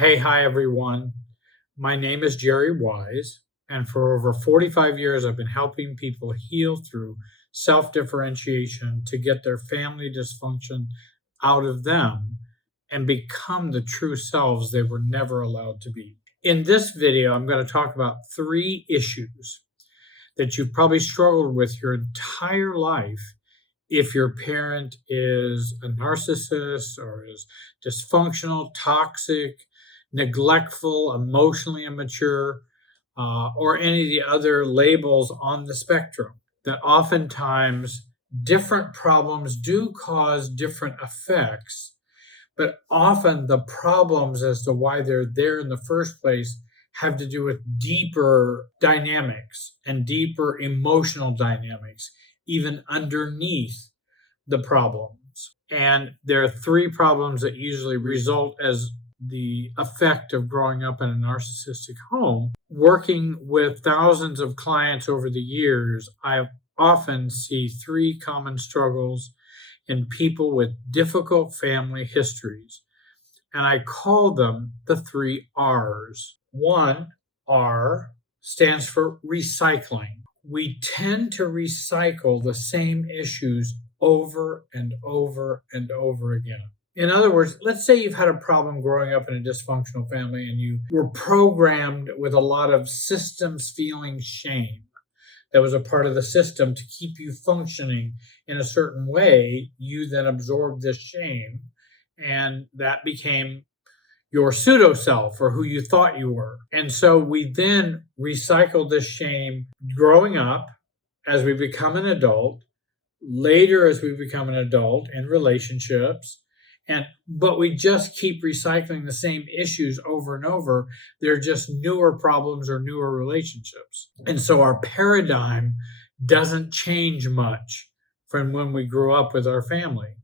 Hi everyone. My name is Jerry Wise, and for over 45 years, I've been helping people heal through self-differentiation to get their family dysfunction out of them and become the true selves they were never allowed to be. In this video, I'm going to talk about 3 issues that you've probably struggled with your entire life if your parent is a narcissist or is dysfunctional, toxic, neglectful, emotionally immature, or any of the other labels on the spectrum. That oftentimes different problems do cause different effects, but often the problems as to why they're there in the first place have to do with deeper dynamics and deeper emotional dynamics, even underneath the problems. And there are 3 problems that usually result as the effect of growing up in a narcissistic home. Working with thousands of clients over the years, I often see 3 common struggles in people with difficult family histories. And I call them the 3 R's. 1 R stands for recycling. We tend to recycle the same issues over and over and over again. In other words, let's say you've had a problem growing up in a dysfunctional family and you were programmed with a lot of systems feeling shame. That was a part of the system to keep you functioning in a certain way. You then absorbed this shame, and that became your pseudo self or who you thought you were. And so we then recycle this shame growing up as we become an adult, later as we become an adult in relationships. But we just keep recycling the same issues over and over. They're just newer problems or newer relationships. And so our paradigm doesn't change much from when we grew up with our family.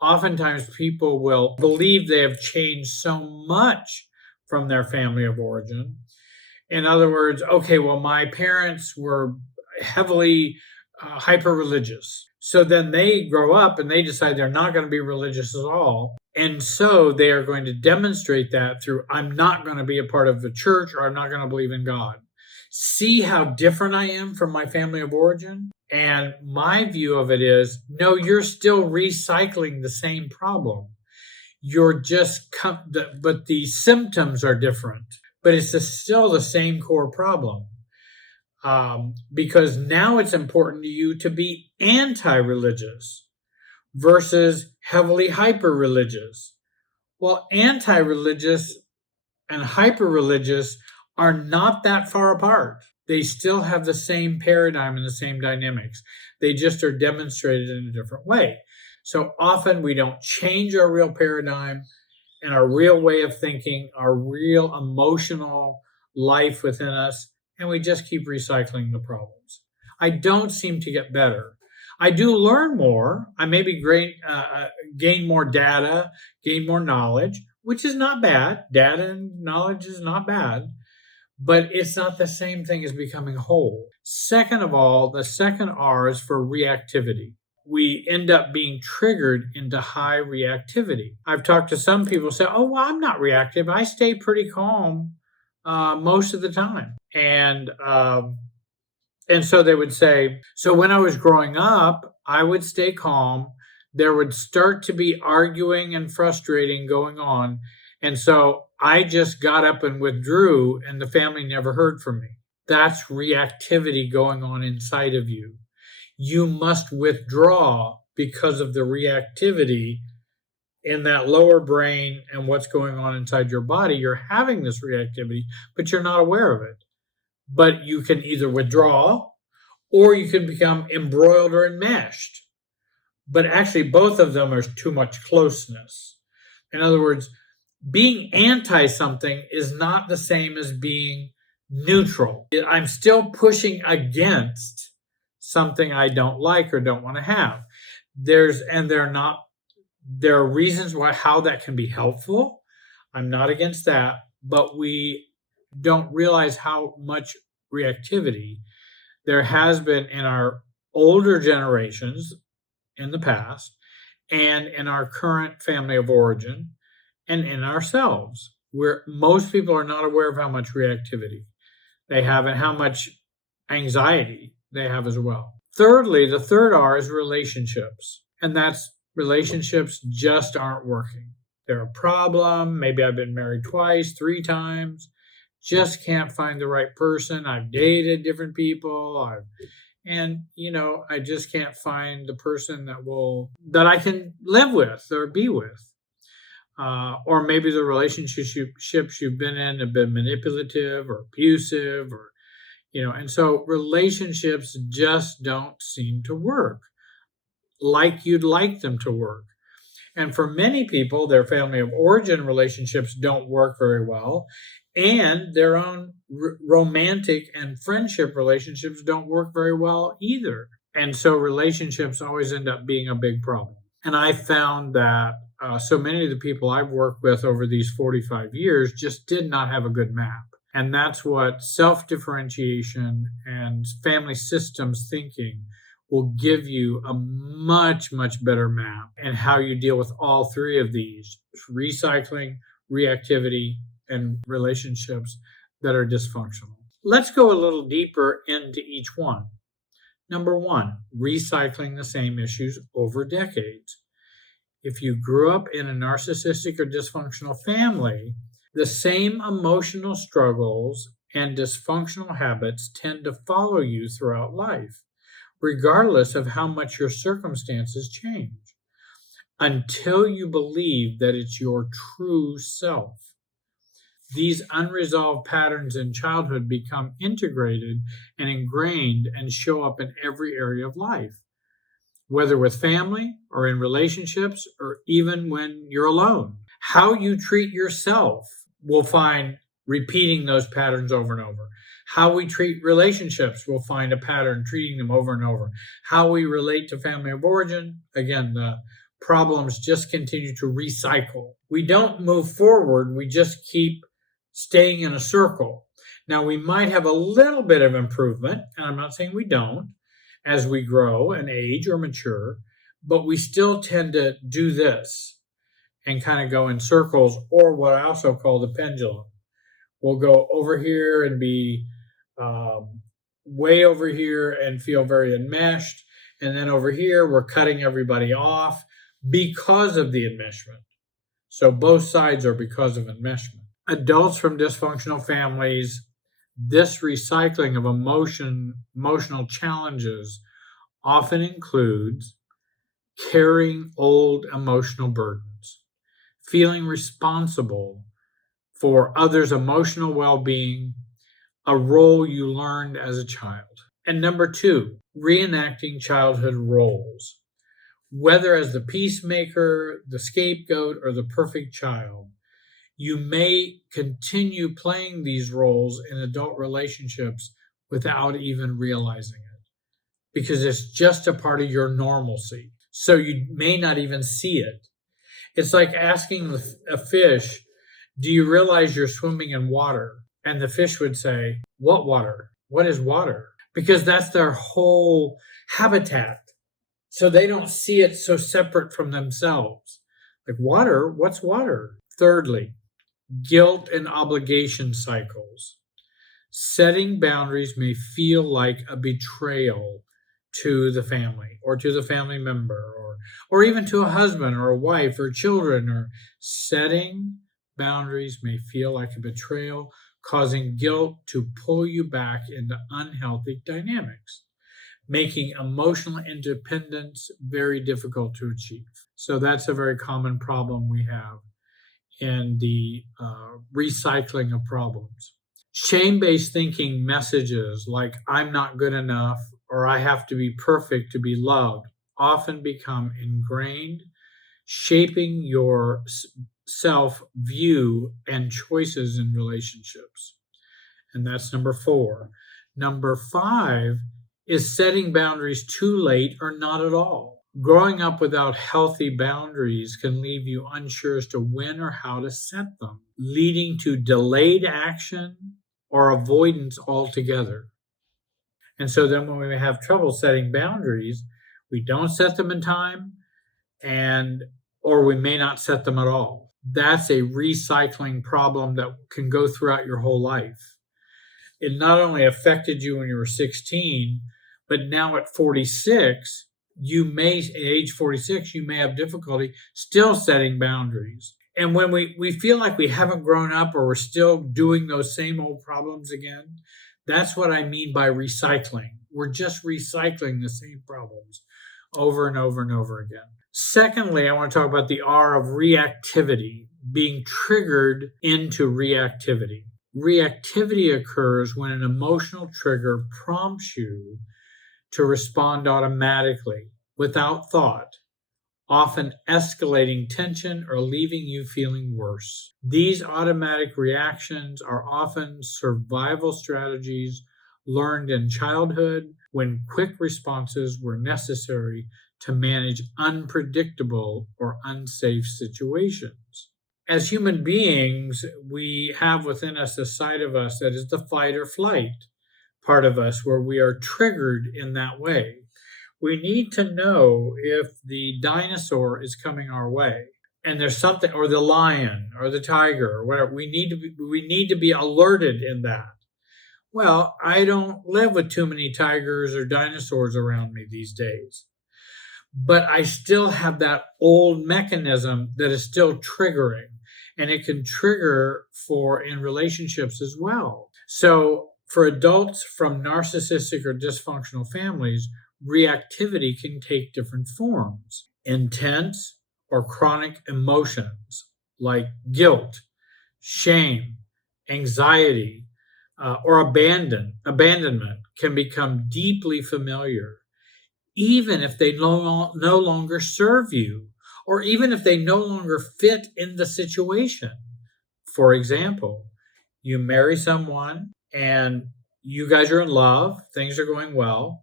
Oftentimes people will believe they have changed so much from their family of origin. In other words, okay, well, my parents were heavily hyper-religious. So then they grow up and they decide they're not going to be religious at all. And so they are going to demonstrate that through, I'm not going to be a part of the church, or I'm not going to believe in God. See how different I am from my family of origin? And my view of it is, no, you're still recycling the same problem. You're just, but the symptoms are different, but it's still the same core problem. Because now it's important to you to be anti-religious versus heavily hyper-religious. Well, anti-religious and hyper-religious are not that far apart. They still have the same paradigm and the same dynamics. They just are demonstrated in a different way. So often we don't change our real paradigm and our real way of thinking, our real emotional life within us, and we just keep recycling the problems. I don't seem to get better. I do learn more. I maybe gain more data, gain more knowledge, which is not bad. Data and knowledge is not bad, but it's not the same thing as becoming whole. Second of all, the second R is for reactivity. We end up being triggered into high reactivity. I've talked to some people who say, oh, well, I'm not reactive. I stay pretty calm most of the time. And so they would say, so when I was growing up, I would stay calm. There would start to be arguing and frustrating going on. And so I just got up and withdrew, and the family never heard from me. That's reactivity going on inside of you. You must withdraw because of the reactivity in that lower brain and what's going on inside your body. You're having this reactivity, but you're not aware of it. But you can either withdraw or you can become embroiled or enmeshed. But actually, both of them are too much closeness. In other words, being anti something is not the same as being neutral. I'm still pushing against something I don't like or don't want to have. There are reasons how that can be helpful. I'm not against that, but we don't realize how much reactivity there has been in our older generations in the past and in our current family of origin and in ourselves. where most people are not aware of how much reactivity they have and how much anxiety they have as well. Thirdly, the third R is relationships, and that's relationships just aren't working. They're a problem. Maybe I've been married twice, three times, just can't find the right person. I've dated different people. I just can't find the person that I can live with or be with. Or maybe the relationships you've been in have been manipulative or abusive, and so relationships just don't seem to work like you'd like them to work. And for many people, their family of origin relationships don't work very well, and their own romantic and friendship relationships don't work very well either. And so relationships always end up being a big problem. And I found that so many of the people I've worked with over these 45 years just did not have a good map. And that's what self-differentiation and family systems thinking will give you a much, much better map and how you deal with all three of these: recycling, reactivity, and relationships that are dysfunctional. Let's go a little deeper into each one. Number one, recycling the same issues over decades. If you grew up in a narcissistic or dysfunctional family, the same emotional struggles and dysfunctional habits tend to follow you throughout life, regardless of how much your circumstances change, until you believe that it's your true self. These unresolved patterns in childhood become integrated and ingrained and show up in every area of life, whether with family or in relationships or even when you're alone. How you treat yourself will find repeating those patterns over and over. How we treat relationships will find a pattern treating them over and over. How we relate to family of origin, again, the problems just continue to recycle. We don't move forward, we just keep staying in a circle. Now, we might have a little bit of improvement, and I'm not saying we don't, as we grow and age or mature, but we still tend to do this and kind of go in circles, or what I also call the pendulum. We'll go over here and be way over here and feel very enmeshed. And then over here, we're cutting everybody off because of the enmeshment. So both sides are because of enmeshment. Adults from dysfunctional families, this recycling of emotional challenges often includes carrying old emotional burdens, feeling responsible for others' emotional well-being, a role you learned as a child. And number two, reenacting childhood roles, whether as the peacemaker, the scapegoat, or the perfect child. You may continue playing these roles in adult relationships without even realizing it, because it's just a part of your normalcy. So you may not even see it. It's like asking a fish, do you realize you're swimming in water? And the fish would say, what water? What is water? Because that's their whole habitat. So they don't see it so separate from themselves. Like, water, what's water? Thirdly, guilt and obligation cycles. Setting boundaries may feel like a betrayal to the family or to the family member or even to a husband or a wife or children. Or setting boundaries may feel like a betrayal, causing guilt to pull you back into unhealthy dynamics, making emotional independence very difficult to achieve. So that's a very common problem we have in the recycling of problems. Shame-based thinking messages like I'm not good enough or I have to be perfect to be loved often become ingrained, shaping your self-view and choices in relationships. And that's number four. Number five is setting boundaries too late or not at all. Growing up without healthy boundaries can leave you unsure as to when or how to set them, leading to delayed action or avoidance altogether. And so then when we have trouble setting boundaries, we don't set them in time, or we may not set them at all. that's a recycling problem that can go throughout your whole life. It not only affected you when you were 16, but now at 46, age 46, you may have difficulty still setting boundaries. And when we feel like we haven't grown up or we're still doing those same old problems again, that's what I mean by recycling. We're just recycling the same problems over and over and over again. Secondly, I want to talk about the R of reactivity, being triggered into reactivity. Reactivity occurs when an emotional trigger prompts you to respond automatically without thought, often escalating tension or leaving you feeling worse. These automatic reactions are often survival strategies learned in childhood when quick responses were necessary to manage unpredictable or unsafe situations. As human beings, we have within us a side of us that is the fight or flight part of us where we are triggered in that way. We need to know if the dinosaur is coming our way and there's something, or the lion or the tiger or whatever. We need to be alerted in that. Well, I don't live with too many tigers or dinosaurs around me these days, but I still have that old mechanism that is still triggering, and it can trigger for in relationships as well. So for adults from narcissistic or dysfunctional families, reactivity can take different forms. Intense or chronic emotions like guilt, shame, anxiety, or abandonment can become deeply familiar, even if they no longer serve you, or even if they no longer fit in the situation. For example, you marry someone and you guys are in love, things are going well,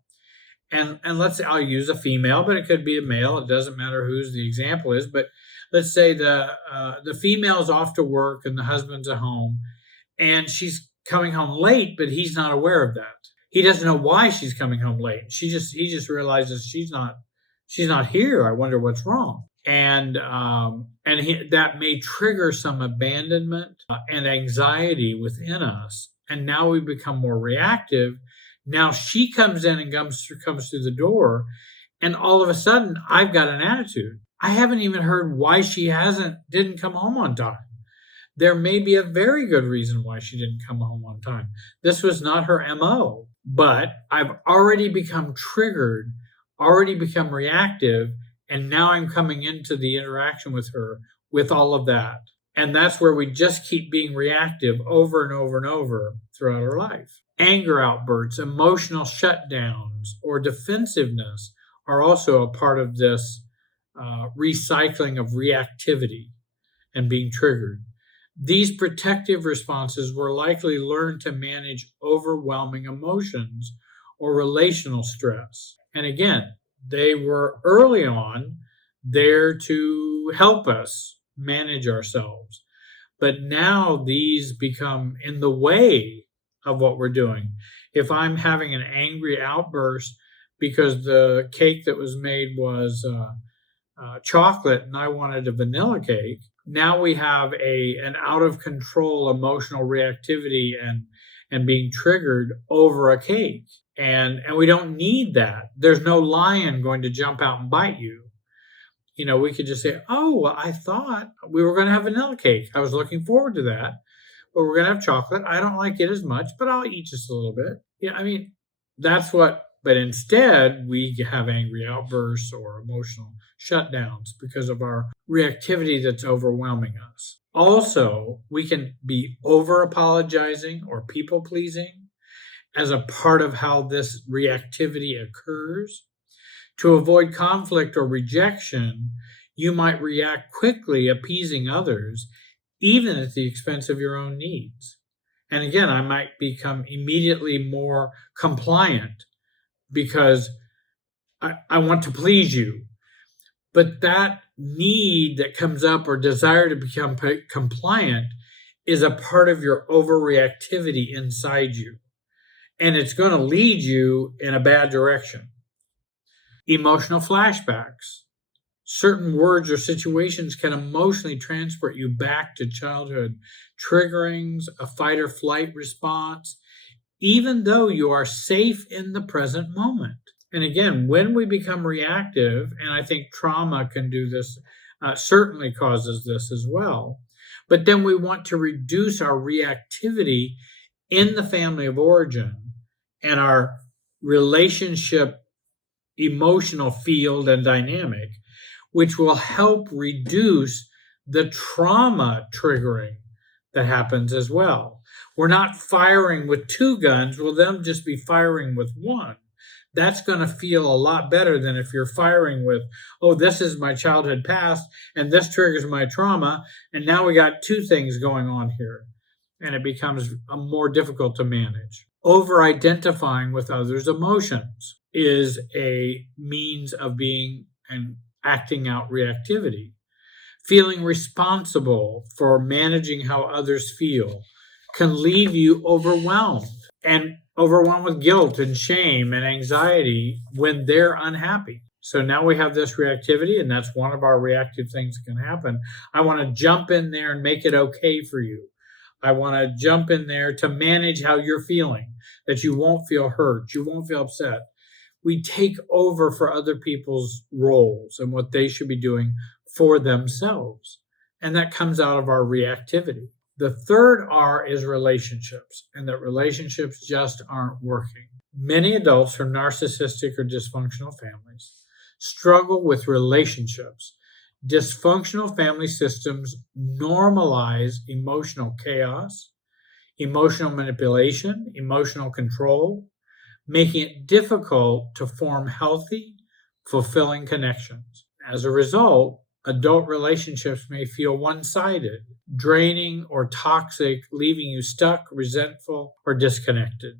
and let's say I'll use a female, but it could be a male. It doesn't matter whose the example is. But let's say the female's off to work and the husband's at home, and she's coming home late, but he's not aware of that. He doesn't know why she's coming home late. He just realizes she's not here. I wonder what's wrong. That may trigger some abandonment and anxiety within us. And now we become more reactive. Now she comes in and comes through the door, and all of a sudden I've got an attitude. I haven't even heard why she didn't come home on time. There may be a very good reason why she didn't come home on time. This was not her MO, but I've already become triggered, already become reactive, and now I'm coming into the interaction with her with all of that. And that's where we just keep being reactive over and over and over throughout our life. Anger outbursts, emotional shutdowns, or defensiveness are also a part of this recycling of reactivity and being triggered. These protective responses were likely learned to manage overwhelming emotions or relational stress. And again, they were early on there to help us manage ourselves. But now these become in the way of what we're doing. If I'm having an angry outburst because the cake that was made was chocolate and I wanted a vanilla cake, now we have an out of control emotional reactivity and being triggered over a cake. And we don't need that. There's no lion going to jump out and bite you. We could just say, oh, well, I thought we were going to have vanilla cake. I was looking forward to that, but we're going to have chocolate. I don't like it as much, but I'll eat just a little bit. But instead we have angry outbursts or emotional shutdowns because of our reactivity that's overwhelming us. Also, we can be over apologizing or people pleasing as a part of how this reactivity occurs. To avoid conflict or rejection, you might react quickly, appeasing others, even at the expense of your own needs. And again, I might become immediately more compliant because I want to please you. But that need that comes up or desire to become compliant is a part of your overreactivity inside you. And it's going to lead you in a bad direction. Emotional flashbacks. Certain words or situations can emotionally transport you back to childhood, triggering a fight or flight response, even though you are safe in the present moment. And again, when we become reactive, and I think trauma can do this, certainly causes this as well, but then we want to reduce our reactivity in the family of origin and our relationship emotional field and dynamic, which will help reduce the trauma triggering that happens as well. We're not firing with two guns, we'll then just be firing with one. That's going to feel a lot better than if you're firing with, oh, this is my childhood past, and this triggers my trauma, and now we got two things going on here, and it becomes more difficult to manage. Over identifying with others' emotions is a means of being and acting out reactivity. Feeling responsible for managing how others feel can leave you overwhelmed with guilt and shame and anxiety when they're unhappy. So now we have this reactivity, and that's one of our reactive things that can happen. I want to jump in there and make it okay for you. I want to jump in there to manage how you're feeling, that you won't feel hurt, you won't feel upset. We take over for other people's roles and what they should be doing for themselves. And that comes out of our reactivity. The third R is relationships, and that relationships just aren't working. Many adults from narcissistic or dysfunctional families struggle with relationships. Dysfunctional family systems normalize emotional chaos, emotional manipulation, emotional control, making it difficult to form healthy, fulfilling connections. As a result, adult relationships may feel one-sided, draining, or toxic, leaving you stuck, resentful, or disconnected.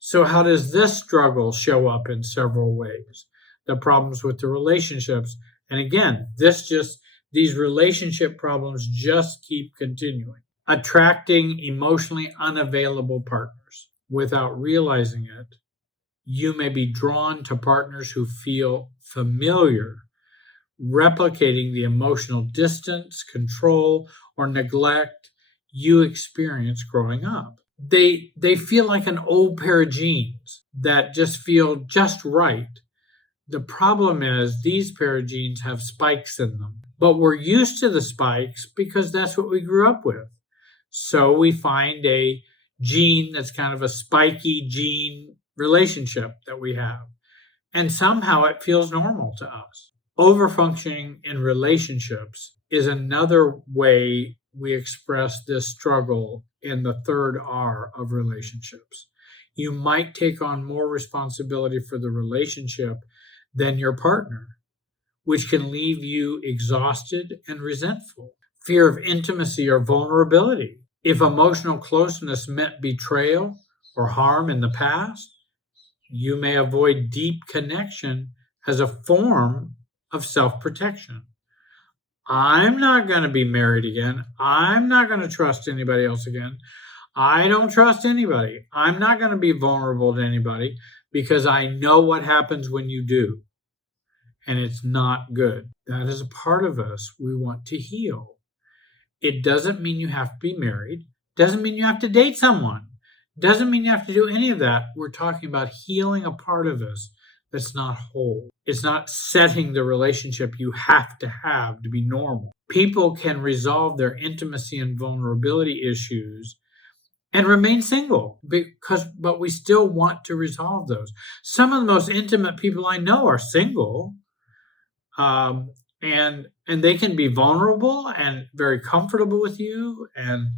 So how does this struggle show up in several ways? The problems with the relationships. And again, these relationship problems just keep continuing. Attracting emotionally unavailable partners. Without realizing it, you may be drawn to partners who feel familiar, replicating the emotional distance, control, or neglect you experienced growing up. They feel like an old pair of jeans that just feel just right. The problem is these pair of jeans have spikes in them, but we're used to the spikes because that's what we grew up with. So we find a jean that's kind of a spiky jean relationship that we have, and somehow it feels normal to us. Overfunctioning in relationships is another way we express this struggle in the third R of relationships. You might take on more responsibility for the relationship than your partner, which can leave you exhausted and resentful. Fear of intimacy or vulnerability. If emotional closeness meant betrayal or harm in the past, you may avoid deep connection as a form of self-protection. I'm not going to be married again. I'm not going to trust anybody else again. I don't trust anybody. I'm not going to be vulnerable to anybody because I know what happens when you do. And it's not good. That is a part of us we want to heal. It doesn't mean you have to be married. Doesn't mean you have to date someone. Doesn't mean you have to do any of that. We're talking about healing a part of us that's not whole. It's not setting the relationship you have to be normal. People can resolve their intimacy and vulnerability issues and remain single but we still want to resolve those. Some of the most intimate people I know are single, and they can be vulnerable and very comfortable with you, and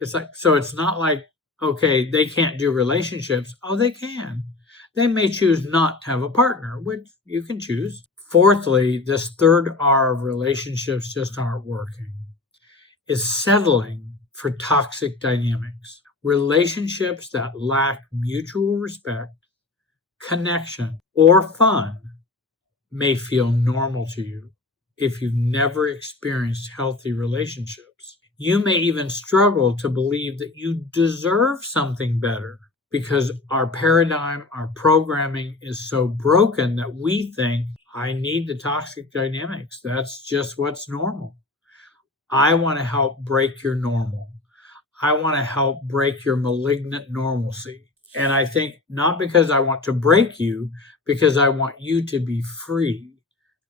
it's not like, okay, they can't do relationships. Oh, they can. They may choose not to have a partner, which you can choose. Fourthly, this third R of relationships just aren't working, is settling for toxic dynamics. Relationships that lack mutual respect, connection, or fun may feel normal to you if you've never experienced healthy relationships. You may even struggle to believe that you deserve something better because our paradigm, our programming is so broken that we think, I need the toxic dynamics. That's just what's normal. I want to help break your normal. I want to help break your malignant normalcy. And I think not because I want to break you, because I want you to be free,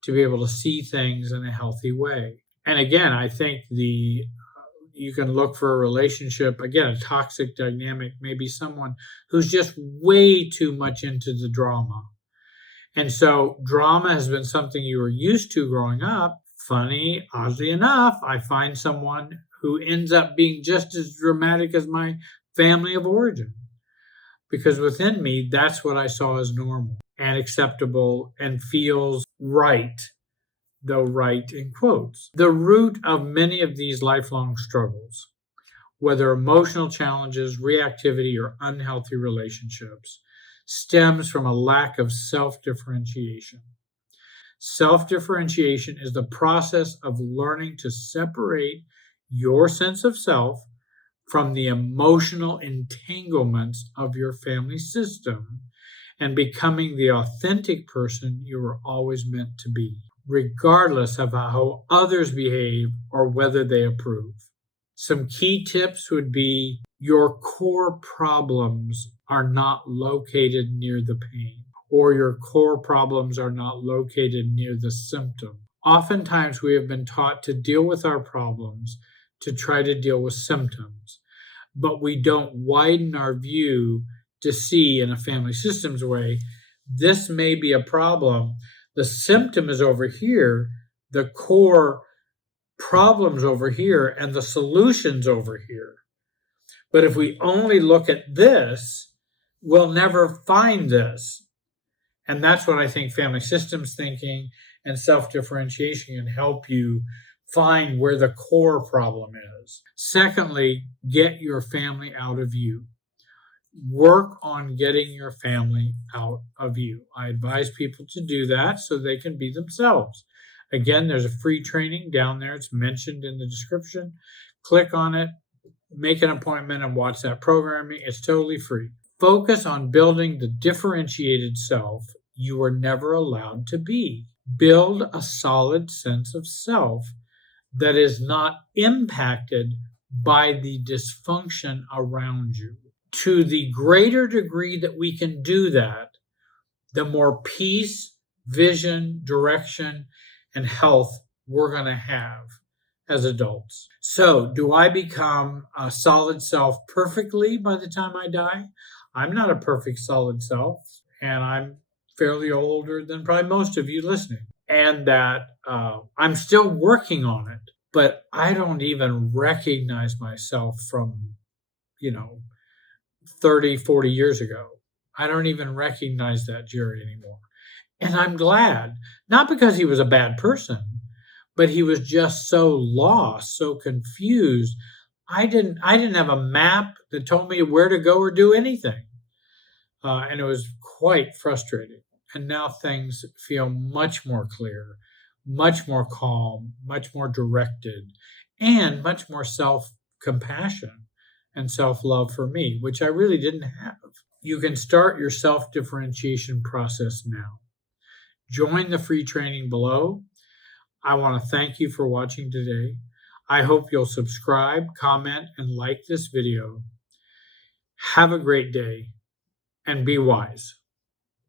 to be able to see things in a healthy way. And again, I think you can look for a relationship, again, a toxic dynamic, maybe someone who's just way too much into the drama. And so drama has been something you were used to growing up. Funny, oddly enough, I find someone who ends up being just as dramatic as my family of origin. Because within me, that's what I saw as normal and acceptable and feels right, though right in quotes. The root of many of these lifelong struggles, whether emotional challenges, reactivity, or unhealthy relationships, stems from a lack of self-differentiation. Self-differentiation is the process of learning to separate your sense of self from the emotional entanglements of your family system and becoming the authentic person you were always meant to be, regardless of how others behave or whether they approve. Some key tips would be your core problems are not located near the pain, or your core problems are not located near the symptom. Oftentimes, we have been taught to deal with our problems to try to deal with symptoms, but we don't widen our view to see in a family systems way, this may be a problem. The symptom is over here, the core problems over here, and the solutions over here. But if we only look at this, we'll never find this. And that's what I think family systems thinking and self-differentiation can help you find where the core problem is. Secondly, get your family out of you. Work on getting your family out of you. I advise people to do that so they can be themselves. Again, there's a free training down there. It's mentioned in the description. Click on it, make an appointment, and watch that programming. It's totally free. Focus on building the differentiated self you were never allowed to be. Build a solid sense of self that is not impacted by the dysfunction around you. To the greater degree that we can do that, the more peace, vision, direction, and health we're going to have as adults. So, do I become a solid self perfectly by the time I die? I'm not a perfect solid self, and I'm fairly older than probably most of you listening. And that I'm still working on it, but I don't even recognize myself from, 30, 40 years ago. I don't even recognize that Jerry anymore. And I'm glad, not because he was a bad person, but he was just so lost, so confused. I didn't have a map that told me where to go or do anything. And it was quite frustrating. And now things feel much more clear, much more calm, much more directed, and much more self-compassion and self-love for me, which I really didn't have. You can start your self-differentiation process now. Join the free training below. I want to thank you for watching today. I hope you'll subscribe, comment, and like this video. Have a great day and be wise.